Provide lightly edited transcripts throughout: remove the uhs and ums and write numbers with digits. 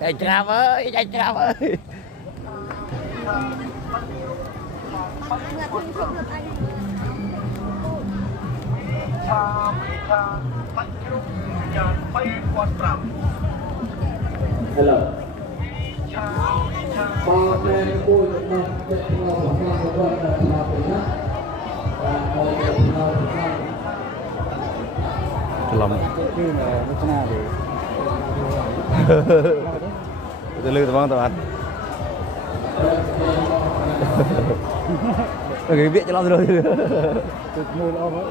chạy trap ơi chạy trap ơi hello ba em vui mà để vào phòng làm của bạn là làm gì đó và mọi người làm lầm cái mà nó thế nào từ lư từ băng từ ăn cái viện cho lo rồi từ mùi lo hết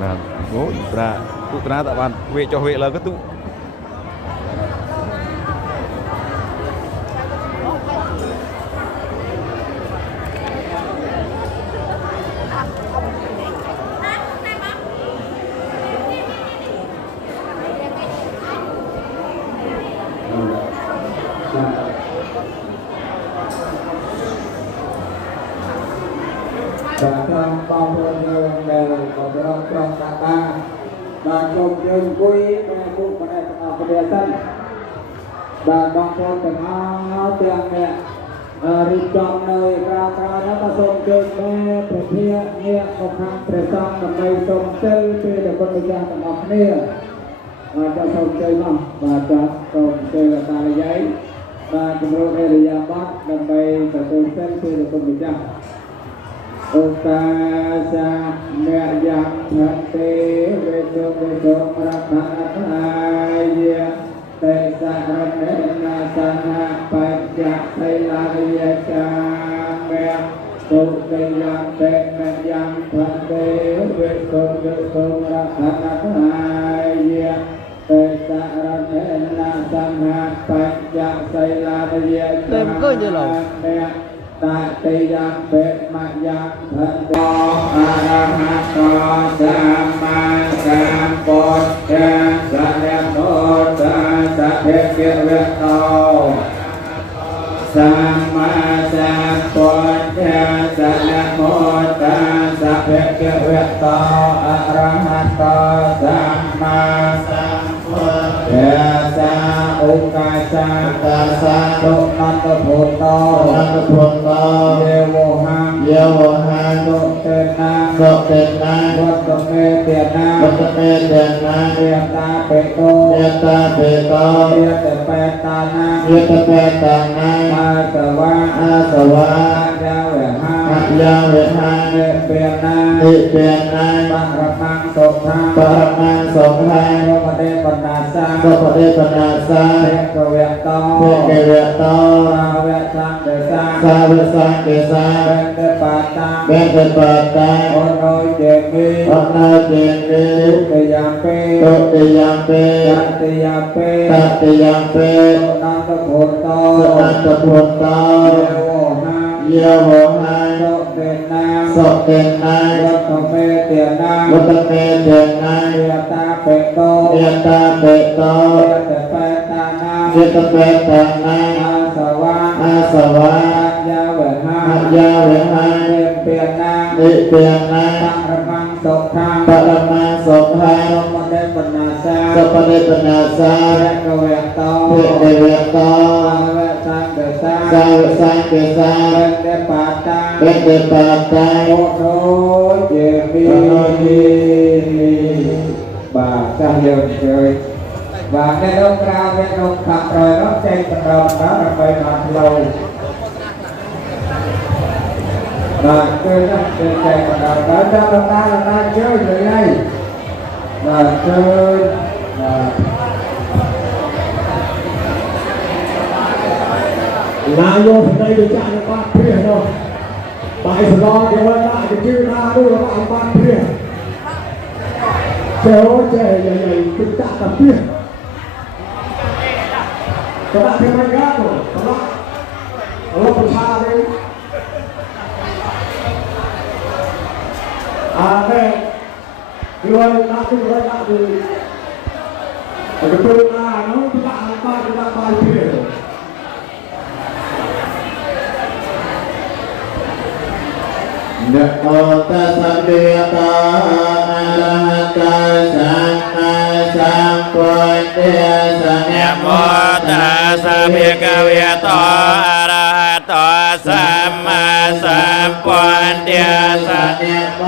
nah, tụ ra tại bàn viện cho viện là cái tụ trong bao nhiêu đều có trong cả ta và trong dân quý mẹ cũng có này có địa thân và trong con từng áo tiền mẹ đi trong nơi ra nó có sông chơi mẹ để thia nhẹ một hàng để xong là mây sông chơi để con người ta tận học nia và cho sông chơi mà và cho sông chơi là ta là giấy và chúng tôi đây là giam bắt làm mây và sông chơi để con người ta Ukasa mẹ yang thân tế về sông ra thang ai tệ sa rân na sa na bạch chạc tây la ya cha mẹ tu tây yang tệ mẹ yang thân tế về sông ra thang ai tệ sa rân na sa na bạch chạc tây la ya cha mẹ tại tây giang vệ ma giang thân đô a la hán đô sama sampod cha sa đem đô sa thế kia việt đô sama sampod cha sa đem đô sa thế kia việt đô a la hán đô sama sampod cha sa ukasa đô nan đô phật đô Yevohan Độ Tên Na Vật Mê Tiền Na Điệp Ta Bê Tô Điệp Tê Pê Ta Na A Sa Va Gia Việt Ha Địa Biên Na Bạc Rập Mang Sộc Tha Đô Phật Đê Phật Đà Sa Thiệt Cầu Việt To Sa Việt Sang Đề Sa Bên Đề Phật Ta Ôn Nôi Tiền Nghi Tụ Tì Giang Pê Tát Tì Giang Pê Nan Tập Phật To Yevohan Độ Tên Na Vật Mê Tiền Na Điệp Ta Bê Tô Điệp Tê Pê Ta Na A Sa Va Gia Việt Ha Địa Biên Na Bạc Rập Mang Sộc Tha Đô Phật Đê Phật Đà Sa Thiệt Cầu Việt To Sa Việt Sang Đề Sa Bên Đề Phật Ta Ôn Nôi Tiền Nghi bà cha nhiều rồi và cái đông cao cái đông thẳm rồi nó chạy từ đầu đó là bề mặt lâu và chơi đó chạy từ đầu đó cho là ta chơi rồi đây và chơi là vô từ đây được chạy được bạn phía rồi tại sao đó cái vấn lại cái chữ ra đâu là bạn phía chéo chè dày chúng ta tập phía các bạn thêm mấy gác rồi các bạn ở lớp xa đây đây người đã từ đây đã từ ở cái bên là nó chúng ta ba phía นะโมตัสสะภะคะวะโตอะระหะโตสัมมาสัมพุทธัสสะ นะโมตัสสะภะคะวะโตอะระหะโตสัมมาสัมพุทธัสสะ นะโม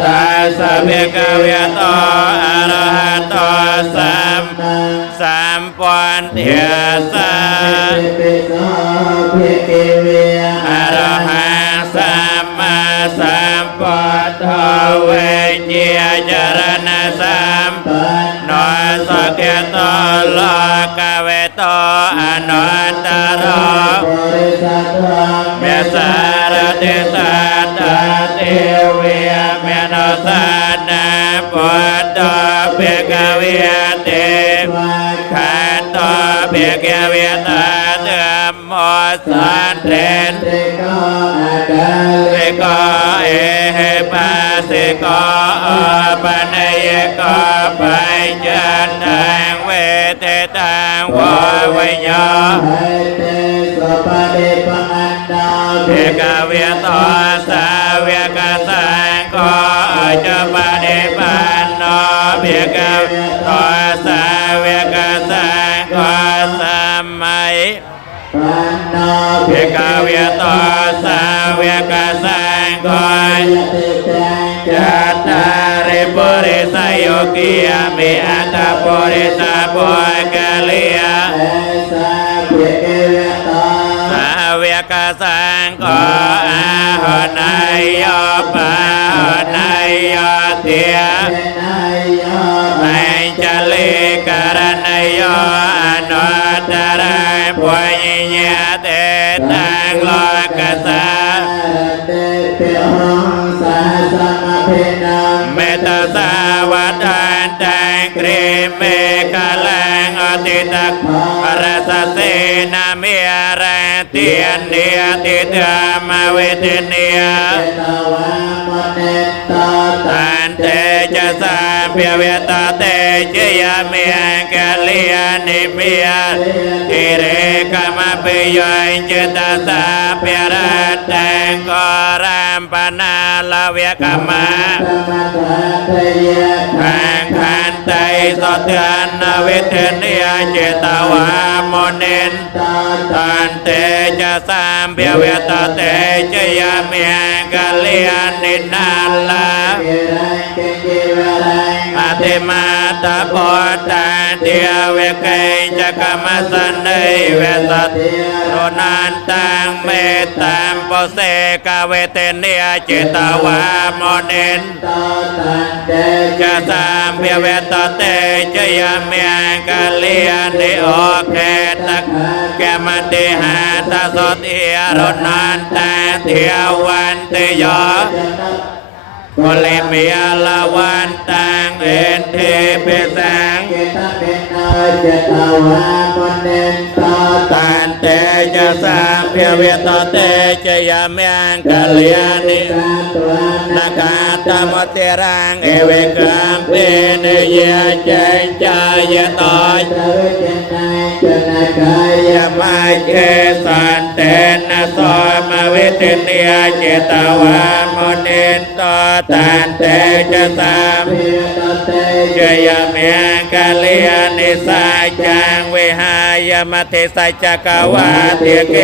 ตัสสะภะคะวะโตอะระหะโตสัมมาสัมพุทธัสสะ ปิโสภะคะวะ อะระหังสัมมาสัมพุทโธเวเจียจารณะสัมปันโนสเกโตโลกเวโตอนุตตร บริสัทธัง เมสารติสัตตาเทวียเมโนสันนาพุทโธเภกเวเตขันโตเภกเวตาเตมโมสันเทน เตโกอาจา เส ริ กเอปาเสกปนเยกปัญจันทังเวเตตังววิญญา ให้เตสปะเดปันดา เภกเวโตสาวกสังโฆจะปะเดปันโนเภกเวโตสาวกสังโฆสัมมัย ปันโน เภกเวโตสาวกสังโฆ ยติแตง จัตตาริปุริสโยกิยามิอัตตาปุริสาปุกะลิยา เอสาภะคะวะโต สาวกสังโฆอาหนายโยปาหนายโยเตีย เตนายโย ปัญจลิกรณยโยอนุตตรัยปุญญาเตตังโลกัสสะ เตเปหังสาสะมะเพนัง เมตตาสาวัตตันตังกริเมฆลังอติตักรสเสนามิรันเตียนเนียติธรรมเวทเนีย เตวามเนตตา ตันเตจะสามเพียเวตาเตจยามิอังกะลิยานิมิยาทิเรกมะปิโยอินจิตตาสาเปียรัตตังกอรัมปนาลาเวกมะ ธรรมตาเทยะ ขังขันไตสเทียนเวทเนียเจตวามนิน ตา ตันเตจะสามเพียเวตาเตจยามิอังกะลิยานินาลา เกรังเกจิวรัง อติมาตาโพตันเทียเวเกจะกรรมสันเนเวสัตโรนันตังเมตตัมโปเสกเวเทเนียเจตวามนิน ตาตันเต จะสามเพียเวตเตจยามิอังกะลิยานิโอเกตักแกมติหาตาสติโรนันตังเทียวันเตโย กุลิมิยาลาวันตังเอ็นเทเปสัง เกตาเป็นนาเจตาวามเนตตา ตันเตจะสามเพียเวตเตจยามยังกัลยาณิ ตาตัว นาคาตมเตรังเอเวกัมเปเนยเจจายตอย ตาเวเจนายเจนากาย ยามาเจสันเตนะโสมาเวทเนียเจตวามนินตตันเตจะสาม เพียตเต เจยเมียงกาลิยานิสัยจังเวหายมติสัจจกวาเตียเก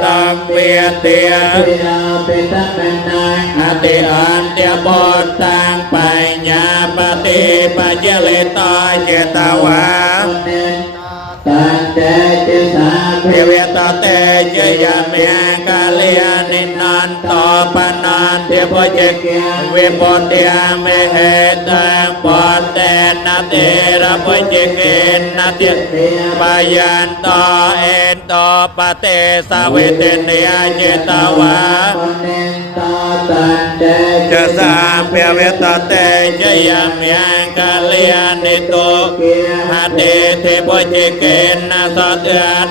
ตมเวียเตีย เพียเป็นตาเป็นนาย อติอันเตียบทตังปัญญาปฏิปัจเจเลตอยเจตวา เนตตันเตเจสา เทเวตเตเจยเมียงกาลิยานินันโตปนันเทพเจเกวิปเตียเมเหตังปอนเตนะเตระพเจเกนะเต เพีย ปายันโตเอ็นโตปะเตสาเวเตเนียเจตวา เนตตาตันเต จะสามเพียเวตเตจยามยังกาลยานิโต เพีย หาเตเทปเจเกนะสัต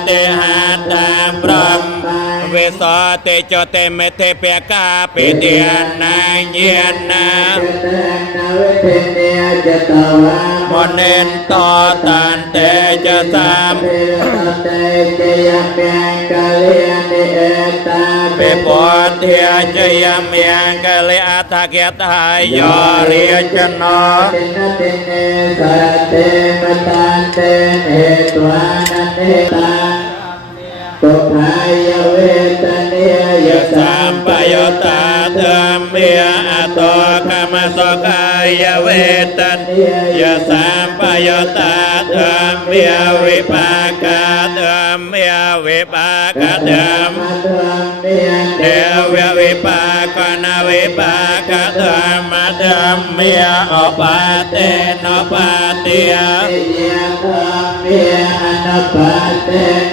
เตหาตังพรหมเวสเตโจเตเมเทเปียกาปิเตียนังเยียนนา เจตนาเวเทเนียเจตาวาม เนนโตตันเตจะสาม เพียตเตเจยเมียงกาลียนิเอตา เป ปอเทียจยเมียงกะเลอัตเกตายยอเรียจนอ เตนะเตเนสระเตมตันเตเหตวานันเตตาตุภายเวตเนียย สามปโยตาเติมเมียอโตกรรมสกายเวตันยสามปโยตาเติมเมียวิปากาเติมเมียวิปากาเติม มาตรังเนีย เทววิปากนาวิปากาเติมมาเติมเมียอปาเตนปาเตีย เยตังเนียอนัปปะเต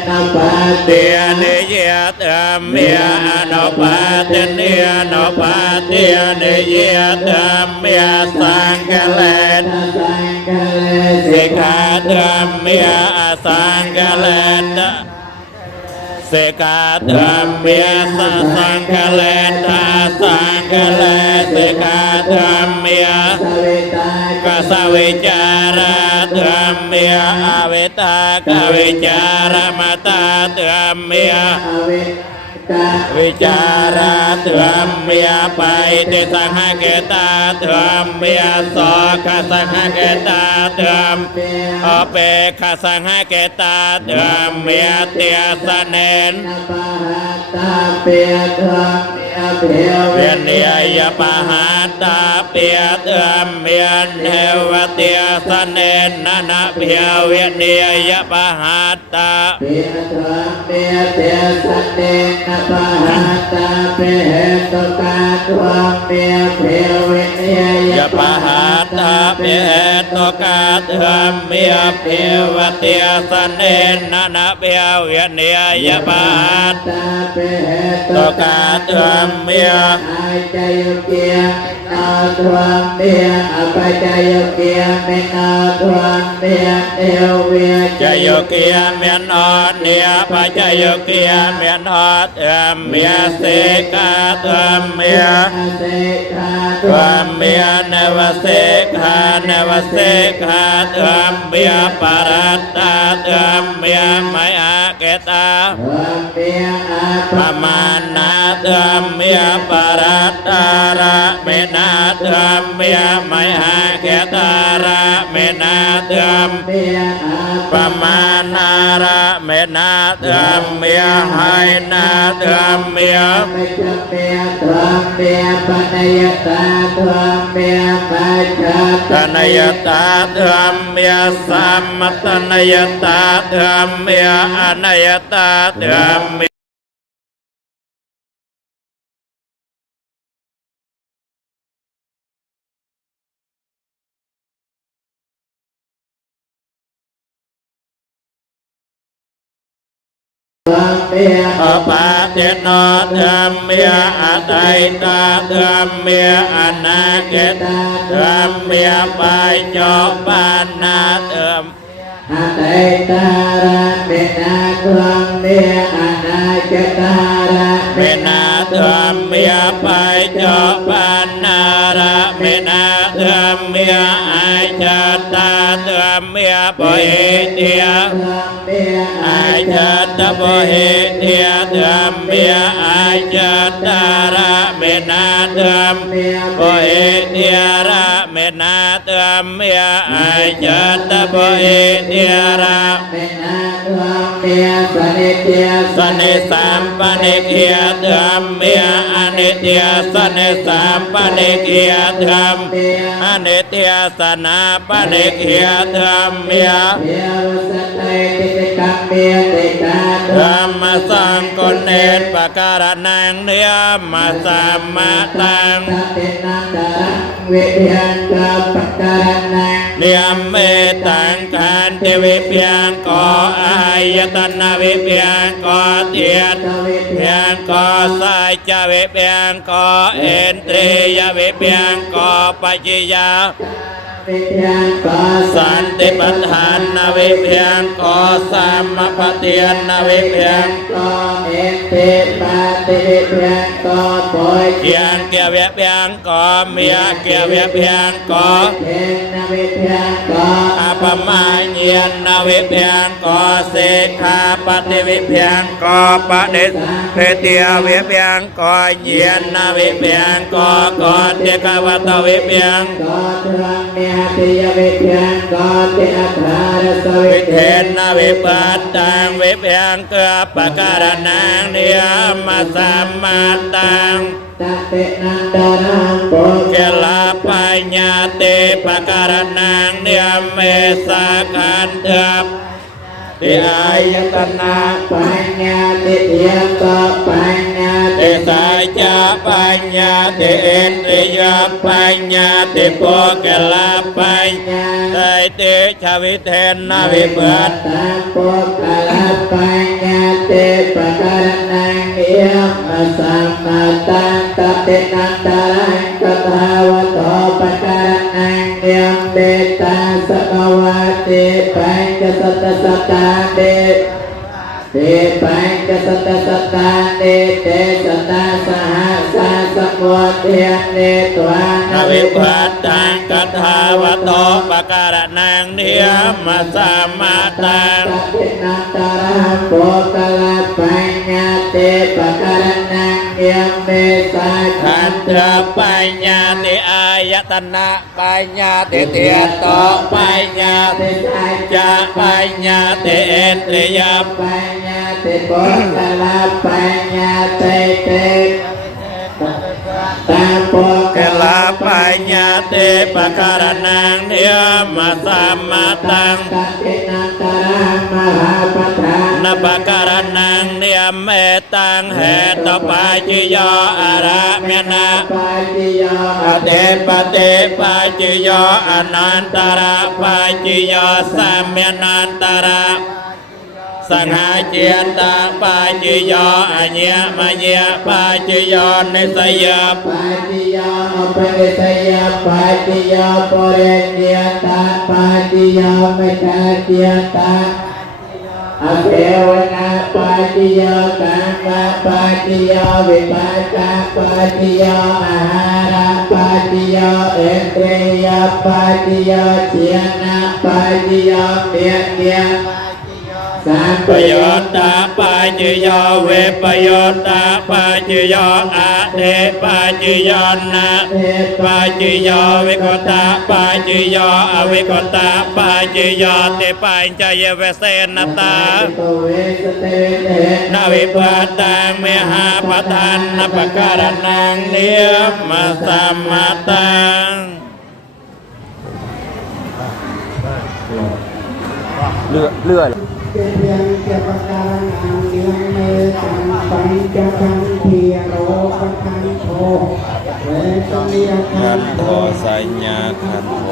นะปะเต เตียเนเยเติมเมียอนปาเตเนียนปาเตียเนเยเติมเมียสังกเลน สังฆเล สิกขาเติมเมียสังกเลนสิกขาเติมเมียสังกเลนทาสังกเลสิกขาเติมเมีย สเวตาก สวิจาระเติมเมียอเวตากวิจารมตาเติมเมีย อเวตา วิจาระเถื่อมเมียไปติสังหเกตาเถื่อมเมียสอขสังหเกตาเถื่อมอเปขสังหเกตาเถื่อมเมียเตียสเนน นปะหาตาเปียทองเมียเพียว เวียนเนียยปะหาตาเปียเถื่อมเมียนเทวเตียสเนนนานาเพียวเวียนเนียยปะหาตา เปียทองเมียเตียสันเนนปะหาตาเปียตกาทองเมียเพียวเวเนีย ยปะหาตาเปตกาเถื่อมเมียเพียวเตียสเนนนานาเพียวเวียนเนียยปะหา ตาเปีย ตกาเถื่อมเมีย อาใจเกียนาทองเมียอปัจจัยเกียเมนาทองเมียเอวเวีย จโยเกียเมียนอดเนียปัจจโยเกียเมียนอดเถื่อมเมียเสกาเถื่อมเมีย เสกา เถื่อมเมียเนวเสกาเนวเสกาเถื่อมเมียปารัตตาเถื่อมเมียไมอาเกตา เมียอา ปมานาเถื่อมเมียปารัตตาระเมนาเถื่อมเมียไมอาเกตาระเมนาเถื่อม เมียอา ปมานาระเมนาเถื่อมเมียไฮนาเถื่อมเมีย ไม่จำเมียทองเมียปนัยตาทองเมียปัจจ ตนยตาเถื่อมเมียสัมมตนยตาเถื่อมเมียอนยตาเถื่อมเมีย ทองเมีย อปาเทนโนเถื่อมเมียอัตยตาเถื่อมเมียอนาเกตเถื่อมเมียไปจบปานนาเถื่อม อาเตตาระเมนาทองเมียอนาจตาระ เมนาเถื่อมเมียไปจบปานนาระเมนาเถื่อมเมียอาจตาเถื่อมเมียปอยเตีย ทองเมีย อาจตะโพเหเทียเถื่อมเมียอาจตาระเมนาเถื่อม เมีย โพเหเทียระเมนาเถื่อมเมียอาจตะโพเหเทียระ เมนาทองเมียสนิเตีย สเนสามปะเนเกียเถื่อมเมียอเนเตียสเนสามปะเนเกียเถื่อม เมีย อเนเตียสนาปะเนเกียเถื่อมเมีย เมียรุสเตติติกังเมียติตาท ธร อง รมสังกเนตปะการนังเนียมาสามมาตัง ตตินังดารังเวเดียนกาปะการนัง เนียมเมตังกันเทวิเพียงกออายตนะวิเพียงกอเทียน ตวิ เพียงกอสายจะวิเพียงกอเอ็นตรียวิเพียงกอปัจจิยา วิเดียนกา สันติปัฏฐานนาวิเพียงกอสัมมปเทียนนาวิเพียง กาเอติปาติวิเดียนกาปอย เพียงเกียเวียเพียงกอเมียเกียเวียเพียงกอ เทนนาวิเดียนกา อาภ ปมาเยียนนาวิเพียงกอเสขาปฏิวิเพียงกอปฏิเพเตียวิเพียงกอเยียนนาวิเพียงกอกอเตกวตวิเพียง กอตรังเนียติยวิเพียงกอเตอัครารสวิ วิ เท เทนนาวิปัตตังวิเพียงเกือปการนังเนียมัสสัมมาตัง ตะเตนันตารังโป เกลาปัญญาเตปการนังเนียเมสากันเถบติอายตนะ ปัญญาติเทียมต่อปัญญา เต ติ สายจาปัญญาเตเอนตริยปัญญาเตโปเกลาปัญญาไตเตชวิเทนนาวิปัต ตังโปกะลาปัญญาติปะการนังเอียมสัมมาตังตะเตนันตารังกทาวะโตปะการนังเอียมเบตาสภวะเตปัญจสัตตสัตตาเต เตปัญจสัตตสัตตาเนเตสัตตาสหัสสะสมุทเทียนเนตวา นาวิปัตตังกทาวโตปการนังเนียมัสสัมมาตัง ตัเตนันตารังโปกะลาปัญญาเตปะการนังเยมเมสา ขั ขั น น ตระปัญญาติอายตนะปัญญาติเตียโตปัญญา เตสา จะปัญญาติเอนตริย ปัญญาเตโปกะลาปัญญาเตเตตาโป เก กะ ลา ลา ปัญญาเตปะการนังเนียมัสสัมมาตัง ตัเตนันตารังมหาปัฏฐาน นปการนังเนียเมตังเหตปาจิโยอาระเมนะ ปาจิโย อเตปเตปาจิโยอนันตระปาจิโยสัมเมนันตระสังหาเจียตาปาจิโยอัญญมะเยปาจิโยนิสย ปาจิโยปะเนสยปาจิโยปเรเนียตาปาจิโยเมตตาเจียตาอเทวนาปาจิโยกังวะปาจิโยวิปัสสะปาจิโยอาหาระปาจิโยเอเตยปาจิโยเจียนะปาจิโยเมียเนียสัม ป ป โย โย ตาปาจิโยเวปโยตาปาจิโยอาเทปาจิโยนะปาจิโยวิโกตาปาจิโยอวิโกตาปาจิโยเตปัญจยเวเสนตา โตเวสเตเต นาวิปัตตังเมหาปทานนปการนังเนียมัสสัมมาตัง เลื่อย เพียงเกี่ยวกับการอังเลี้ยงมือกันไปจะทังเทียโรปันทันโทเวสเมีย ขันโทสัญญาขันโท